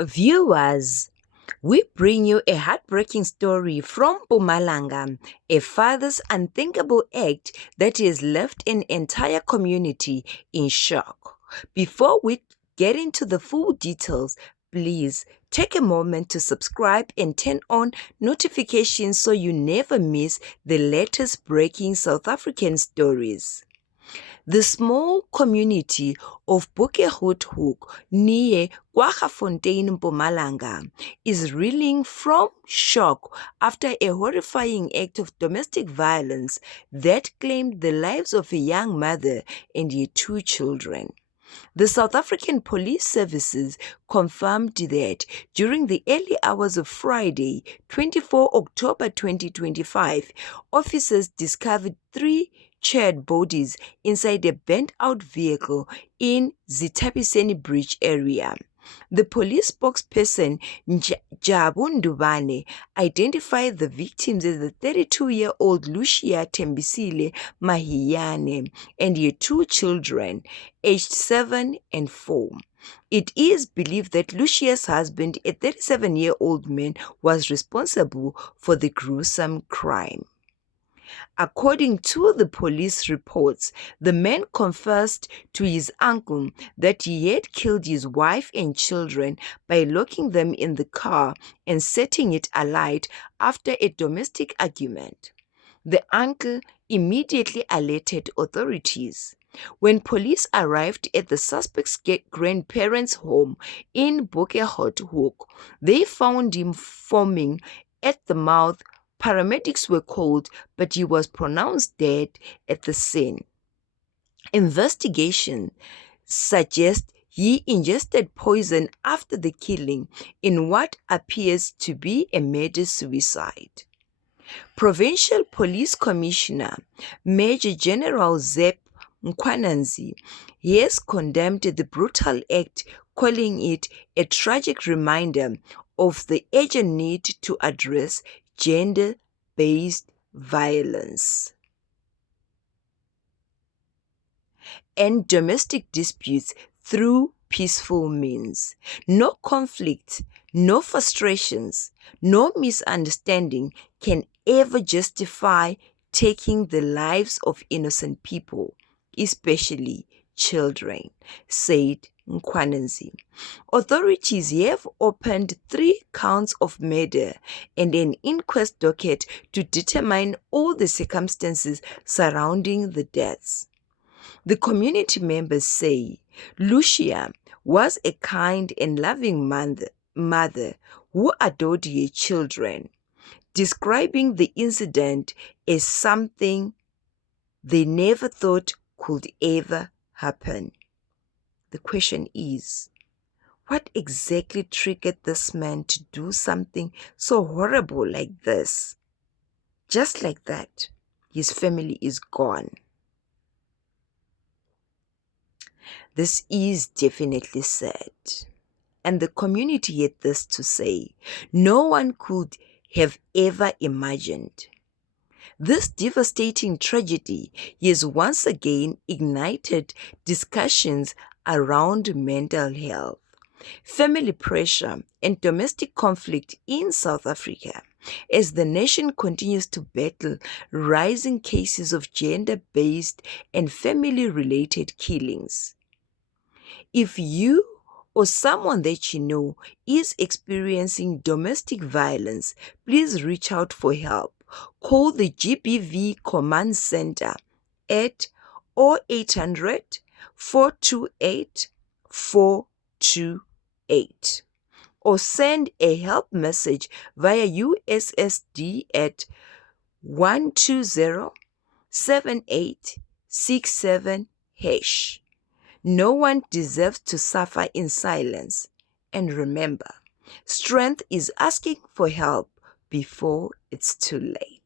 Viewers, we bring you a heartbreaking story from Mpumalanga, a father's unthinkable act that has left an entire community in shock. Before we get into the full details, please take a moment to subscribe and turn on notifications so you never miss the latest breaking South African stories. The small community of Boekehouthoek near KwaGafontein, Mpumalanga, is reeling from shock after a horrifying act of domestic violence that claimed the lives of a young mother and her two children. The South African Police Services confirmed that during the early hours of Friday, 24 October 2025, officers discovered three charred bodies inside a burnt-out vehicle in Zitabiseni Bridge area. The police spokesperson Jabu Ndubane identified the victims as the 32-year-old Lucia Tembisile Mahiyane and her two children, aged 7 and 4. It is believed that Lucia's husband, a 37-year-old man, was responsible for the gruesome crime. According to the police reports, the man confessed to his uncle that he had killed his wife and children by locking them in the car and setting it alight after a domestic argument. The uncle immediately alerted authorities. When police arrived at the suspect's grandparents' home in Boekehouthoek, they found him foaming at the mouth. Paramedics were called, but he was pronounced dead at the scene. Investigation suggests he ingested poison after the killing in what appears to be a murder-suicide. Provincial Police Commissioner Major General Zep Mkhwananzi has condemned the brutal act, calling it a tragic reminder of the urgent need to address gender-based violence and domestic disputes through peaceful means. No conflict, no frustrations, no misunderstanding can ever justify taking the lives of innocent people, especially children, said Mkhwananzi. Authorities have opened 3 counts of murder and an inquest docket to determine all the circumstances surrounding the deaths. The community members say Lucia was a kind and loving mother who adored her children, describing the incident as something they never thought could ever happen. The question is, what exactly triggered this man to do something so horrible like this? Just like that, his family is gone. This is definitely sad. And the community had this to say: no one could have ever imagined. This devastating tragedy has once again ignited discussions around mental health, family pressure, and domestic conflict in South Africa as the nation continues to battle rising cases of gender-based and family-related killings. If you or someone that you know is experiencing domestic violence, please reach out for help. Call the GBV Command Center at 0800 428 428 or send a help message via USSD at 1207867#. No one deserves to suffer in silence. And remember, strength is asking for help before it's too late.